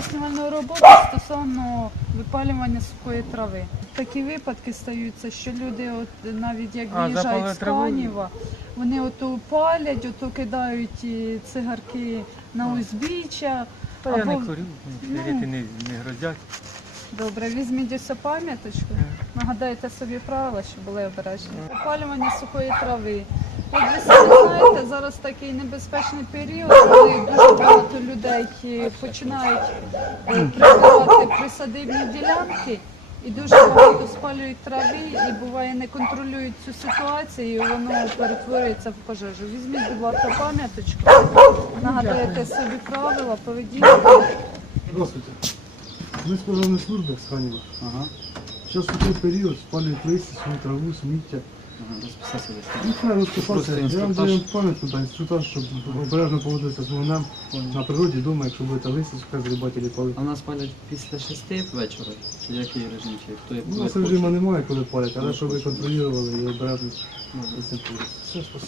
роз'яснювальну роботу стосовно випалювання сухої трави. Такі випадки стаються, що люди, от, навіть як виїжджають з Канєва, вони ото палять, ото кидають цигарки на узбіччя. Та я не курю, сигарети не грозять. Добре, візьміть ось пам'яточку, нагадайте собі правила, щоб були обережні. Випалювання сухої трави. От ви самі знаєте, зараз такий небезпечний період, коли дуже багато людей починають прибирати присадибні ділянки і дуже багато спалюють трави, і буває не контролюють цю ситуацію, і воно перетворюється в пожежу. Візьміть, будь ласка, пам'яточку, нагадайте собі правила, поведінку. Здравствуйте. Ми з пожежної служби з Канєва. Зараз в такий період спалюють листя, свою траву, сміття. Розписатися десь. Ну, треба розписатися. Я вам даю пам'ятку та інструктаж, щоб обережно поводитися з вогнем на природі, вдома, якщо будете листя, сухе зрібати, палити. А у нас палять після 6 вечора? Чи який режим? Чи хто як У нас режиму немає, коли палять, але щоб ви контролювали і обережно. Все, спасибо.